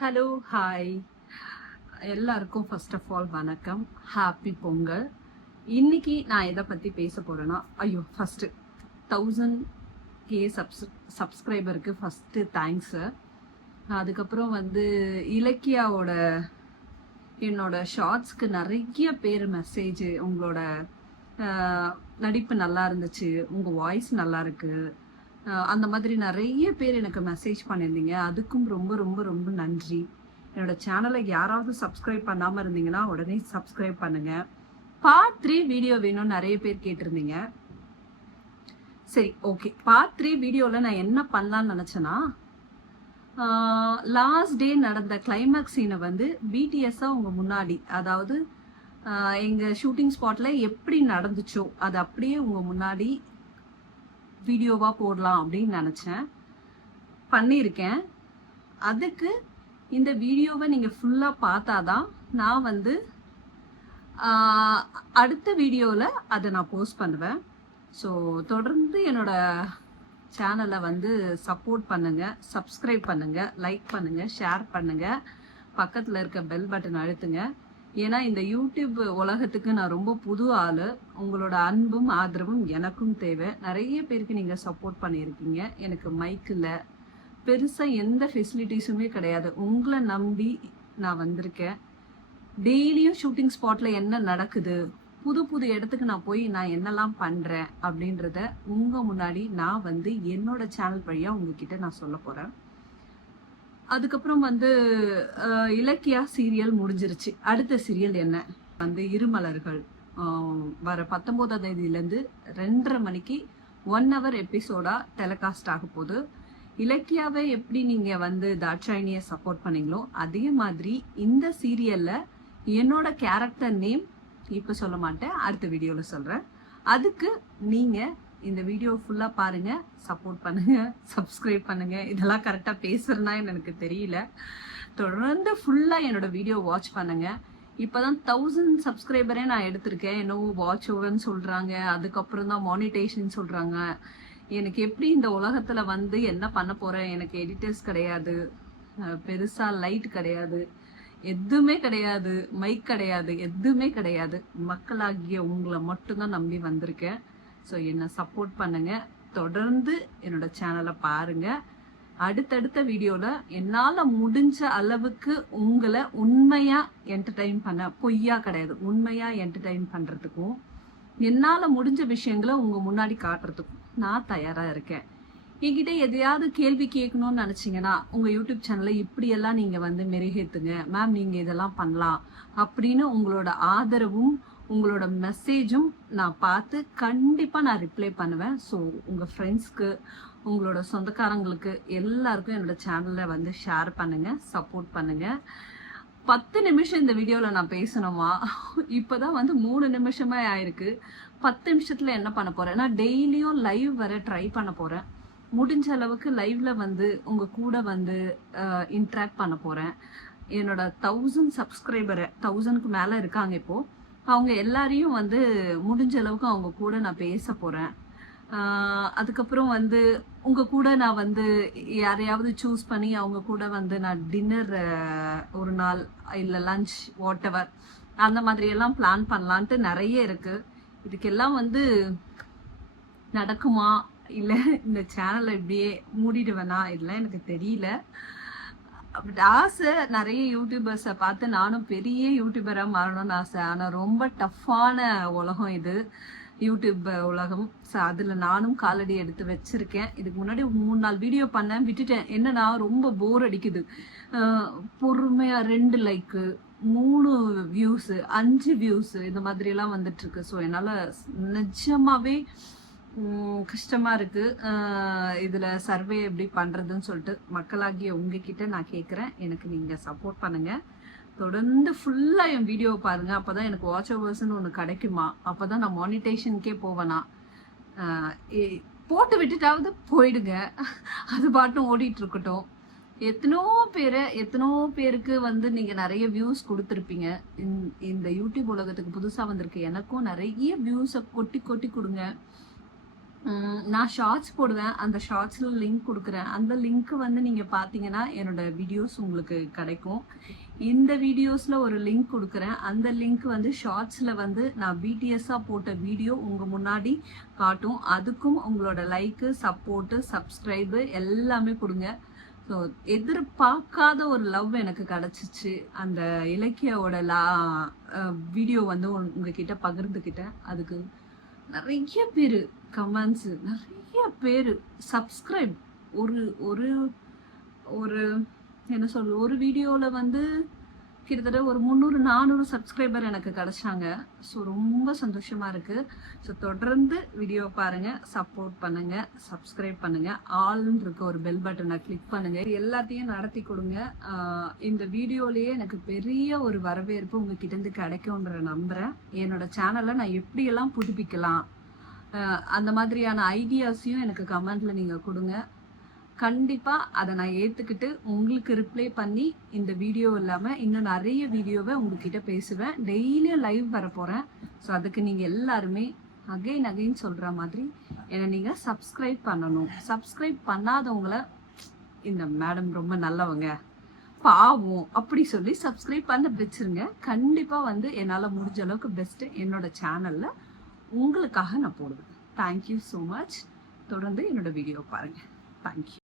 Hello hi எல்லாருக்கும் first of all வணக்கம். Happy Pongal. இன்னைக்கு நான் எதை பற்றி பேச போகிறேன்னா, ஃபஸ்ட்டு 1000K சப்ஸ்கிரைபருக்கு ஃபஸ்ட்டு தேங்க்ஸு. அதுக்கப்புறம் இலக்கியாவோட என்னோட ஷார்ட்ஸ்க்கு நிறைய பேர் மெசேஜ், உங்களோட நடிப்பு நல்லா இருந்துச்சு, உங்கள் வாய்ஸ் நல்லா இருக்கு, அந்த மாதிரி நிறைய பேர் எனக்கு மெசேஜ் பண்ணியிருந்தீங்க. அதுக்கும் ரொம்ப ரொம்ப ரொம்ப நன்றி. என்னோட சேனலை யாராவது சப்ஸ்கிரைப் பண்ணாமல் இருந்தீங்கன்னா உடனே சப்ஸ்கிரைப் பண்ணுங்க. பார்ட் 3 வீடியோ வேணும்னு நிறைய பேர் கேட்டிருந்தீங்க. சரி, ஓகே. பார்ட் 3 வீடியோவில் நான் என்ன பண்ணலான்னு நினச்சேன்னா, லாஸ்ட் டே நடந்த கிளைமேக்ஸ் சீனை பிடிஎஸ்ஸாக உங்கள் முன்னாடி, அதாவது எங்கள் ஷூட்டிங் ஸ்பாட்டில் எப்படி நடந்துச்சோ அது அப்படியே உங்கள் முன்னாடி வீடியோவாக போடலாம் அப்படின்னு நினச்சேன். பண்ணியிருக்கேன். அதுக்கு இந்த வீடியோவை நீங்கள் ஃபுல்லாக பார்த்தாதான் நான் அடுத்த வீடியோவில் அதை நான் போஸ்ட் பண்ணுவேன். ஸோ தொடர்ந்து என்னோட சேனலை சப்போர்ட் பண்ணுங்கள், சப்ஸ்கிரைப் பண்ணுங்கள், லைக் பண்ணுங்கள், ஷேர் பண்ணுங்கள், பக்கத்தில் இருக்க பெல் பட்டன் அழுத்துங்க. ஏன்னா இந்த யூடியூப் உலகத்துக்கு நான் ரொம்ப புது ஆள். உங்களோட அன்பும் ஆதரவும் எனக்கும் தேவை. நிறைய பேருக்கு நீங்கள் சப்போர்ட் பண்ணியிருக்கீங்க. எனக்கு மைக் இல்லை, பெருசாக எந்த ஃபெசிலிட்டிஸுமே கிடையாது. உங்களை நம்பி நான் வந்திருக்கேன். டெய்லியும் ஷூட்டிங் ஸ்பாட்டில் என்ன நடக்குது, புது புது இடத்துக்கு நான் போய் நான் என்னெல்லாம் பண்ணுறேன் அப்படின்றத உங்கள் முன்னாடி நான் என்னோட சேனல் வழியாக உங்ககிட்ட நான் சொல்ல போகிறேன். அதுக்கப்புறம் இலக்கியா சீரியல் முடிஞ்சிருச்சு. அடுத்த சீரியல் என்ன இருமலர்கள் வர 19ஆம் தேதியிலேருந்து 2:30 மணிக்கு 1 hour எபிசோடா டெலிகாஸ்ட் ஆக போகுது. இலக்கியாவை எப்படி நீங்கள் தாட்சாயினியை சப்போர்ட் பண்ணீங்களோ அதே மாதிரி இந்த சீரியலில் என்னோட கேரக்டர் நேம் இப்போ சொல்ல மாட்டேன், அடுத்த வீடியோவில் சொல்கிறேன். அதுக்கு நீங்கள் இந்த வீடியோ ஃபுல்லாக பாருங்கள், சப்போர்ட் பண்ணுங்கள், சப்ஸ்கிரைப் பண்ணுங்கள். இதெல்லாம் கரெக்டாக பேசுகிறேன்னா எனக்கு தெரியல. தொடர்ந்து ஃபுல்லாக என்னோட வீடியோ வாட்ச் பண்ணுங்கள். இப்போ தான் 1000 சப்ஸ்கிரைபரே நான் எடுத்திருக்கேன். என்னவோ வாட்ச் ஓவர்னு சொல்கிறாங்க, அதுக்கப்புறம் தான் மானிட்டேஷன் சொல்கிறாங்க. எனக்கு எப்படி இந்த உலகத்தில் என்ன பண்ண போகிறேன், எனக்கு எடிட்டர்ஸ் கிடையாது, பெருசாக லைட் கிடையாது, எதுவுமே கிடையாது, மைக் கிடையாது, எதுவுமே கிடையாது. மக்களாகிய உங்களை மட்டும்தான் நம்பி வந்திருக்கேன். ஸோ என்னை சப்போர்ட் பண்ணுங்க, தொடர்ந்து என்னோட சேனலை பாருங்க. அடுத்தடுத்த வீடியோவில் என்னால் முடிஞ்ச அளவுக்கு உங்களை உண்மையாக என்டர்டெயின் பண்ண, பொய்யா கிடையாது, உண்மையாக என்டர்டெயின் பண்ணுறதுக்கும் என்னால் முடிஞ்ச விஷயங்களை உங்கள் முன்னாடி காட்டுறதுக்கும் நான் தயாராக இருக்கேன். என்கிட்ட எதையாவது கேள்வி கேட்கணும்னு நினச்சிங்கன்னா உங்கள் யூடியூப் சேனலை இப்படியெல்லாம் நீங்கள் மெருகேற்றுங்க மேம், நீங்கள் இதெல்லாம் பண்ணலாம் அப்படின்னு உங்களோட ஆதரவும் உங்களோட மெசேஜும் நான் பார்த்து கண்டிப்பாக நான் ரிப்ளை பண்ணுவேன். ஸோ உங்கள் ஃப்ரெண்ட்ஸ்க்கு, உங்களோட சொந்தக்காரங்களுக்கு எல்லாருக்கும் என்னோட சேனலில் ஷேர் பண்ணுங்கள், சப்போர்ட் பண்ணுங்கள். 10 நிமிஷம் இந்த வீடியோவில் நான் பேசணுமா? இப்போ தான் 3 நிமிஷமே ஆயிருக்கு. 10 நிமிஷத்தில் என்ன பண்ண போகிறேன்? நான் டெய்லியும் லைவ் வர ட்ரை பண்ண போகிறேன். முடிஞ்ச அளவுக்கு லைவ்ல உங்கள் கூட இன்ட்ராக்ட் பண்ண போகிறேன். என்னோட 1000 சப்ஸ்கிரைபரை, 1000க்கு மேலே இருக்காங்க இப்போது. அவங்க எல்லாரையும் முடிஞ்ச அளவுக்கு அவங்க கூட நான் பேச போகிறேன். அதுக்கப்புறம் உங்கள் கூட நான் யாரையாவது சூஸ் பண்ணி அவங்க கூட நான் டின்னர் ஒரு நாள் இல்லை லஞ்ச் வாட்டெவர் அந்த மாதிரியெல்லாம் பிளான் பண்ணலான்ட்டு நிறைய இருக்குது. இதுக்கெல்லாம் நடக்குமா இல்லை இந்த சேனலை இப்படியே மூடிடுவேனா, இதெல்லாம் எனக்கு தெரியல. ஆசை நிறைய யூடியூபர்ஸை பார்த்து நானும் பெரிய யூடியூபராக மாறணும்னு ஆசை. ஆனால் ரொம்ப டஃப்பான உலகம் இது, யூடியூப் உலகம். ஸோ அதில் நானும் காலடி எடுத்து வச்சுருக்கேன். இதுக்கு முன்னாடி 3-4 வீடியோ பண்ணேன், விட்டுட்டேன். என்னன்னா ரொம்ப போர் அடிக்குது. பொறுமையாக 2 லைக்கு, 3 வியூஸு, 5 வியூஸு இந்த மாதிரியெல்லாம் வந்துட்டுருக்கு. ஸோ என்னால் நிஜமாகவே கஷ்டமாக இருக்குது. இதில் சர்வே எப்படி பண்ணுறதுன்னு சொல்லிட்டு மக்களாகிய உங்ககிட்ட நான் கேட்குறேன். எனக்கு நீங்கள் சப்போர்ட் பண்ணுங்கள். தொடர்ந்து ஃபுல்லாக என் வீடியோவை பாருங்கள். அப்போ தான் எனக்கு வாட்ச் ஓவர்ஸ்ன்னு ஒன்று கிடைக்குமா, அப்போ தான் நான் மானிட்டேஷனுக்கே போவேனா. போட்டு விட்டுட்டாவது போயிடுங்க, அது பாட்டும் ஓடிட்டு இருக்கட்டும். எத்தனோ பேருக்கு நீங்கள் நிறைய வியூஸ் கொடுத்துருப்பீங்க. இந்த யூடியூப் உலகத்துக்கு புதுசாக வந்திருக்கு எனக்கும் நிறைய வியூஸை கொட்டி கொட்டி கொடுங்க. நான் ஷார்ட்ஸ் போடுவேன். அந்த ஷார்ட்ஸ்ல லிங்க் குடுக்குறேன். அந்த லிங்க் வந்து நீங்க பார்த்தீங்கன்னா, என்னோட வீடியோஸ் உங்களுக்கு கிடைக்கும். இந்த வீடியோஸ்ல ஒரு லிங்க் குடுக்குறேன். அந்த லிங்க் வந்து ஷார்ட்ஸ்ல வந்து நான் பிடிஎஸ்ஸா போட்ட வீடியோ உங்க முன்னாடி காட்டும். அதுக்கும் உங்களோட லைக்கு, சப்போர்ட்டு, சப்ஸ்கிரைபு எல்லாமே குடுங்க. ஸோ எதிர்பார்க்காத ஒரு லவ் எனக்கு கிடைச்சிச்சு. அந்த இலக்கியாவோட வீடியோ வந்து உங்ககிட்ட பகிர்ந்துக்கிட்டேன். அதுக்கு நிறைய பேரு கமெண்ட்ஸ், நிறைய பேரு சப்ஸ்கிரைப். ஒரு ஒரு ஒரு என்ன சொல்றது, ஒரு வீடியோல வந்து கிட்டத்தட்ட ஒரு 300 400 சப்ஸ்கிரைபர் எனக்கு கிடைச்சாங்க. ஸோ ரொம்ப சந்தோஷமா இருக்கு. ஸோ தொடர்ந்து வீடியோ பாருங்க, சப்போர்ட் பண்ணுங்க, சப்ஸ்கிரைப் பண்ணுங்க, ஆல்னு இருக்க ஒரு பெல் பட்டனை கிளிக் பண்ணுங்க. இது எல்லாத்தையும் நடத்தி கொடுங்க. இந்த வீடியோலயே எனக்கு பெரிய ஒரு வரவேற்பு உங்ககிட்ட இருந்து கிடைக்கும்ன்ற நம்புறேன். என்னோட சேனலை நான் எப்படியெல்லாம் புதுப்பிக்கலாம், அந்த மாதிரியான ஐடியாஸையும் எனக்கு கமெண்ட்ல நீங்க கொடுங்க. கண்டிப்பா அதை நான் ஏத்துக்கிட்டு உங்களுக்கு ரிப்ளை பண்ணி இந்த வீடியோ இல்லாம இன்னும் நிறைய வீடியோவை உங்ககிட்ட பேசுவேன். டெய்லியும் லைவ் வர போறேன். ஸோ அதுக்கு நீங்க எல்லாருமே அகைன் சொல்ற மாதிரி என்னை நீங்க சப்ஸ்கிரைப் பண்ணணும். சப்ஸ்கிரைப் பண்ணாதவங்கள இந்த மேடம் ரொம்ப நல்லவங்க, பாவம் அப்படி சொல்லி சப்ஸ்கிரைப் பண்ண வச்சிருங்க. கண்டிப்பா வந்து என்னால முடிஞ்ச அளவுக்கு பெஸ்ட் என்னோட சேனல்ல உங்களுக்காக நான் போடுவேன். Thank you so much. தொடர்ந்து என்னோட வீடியோ பாருங்க. தேங்க்யூ.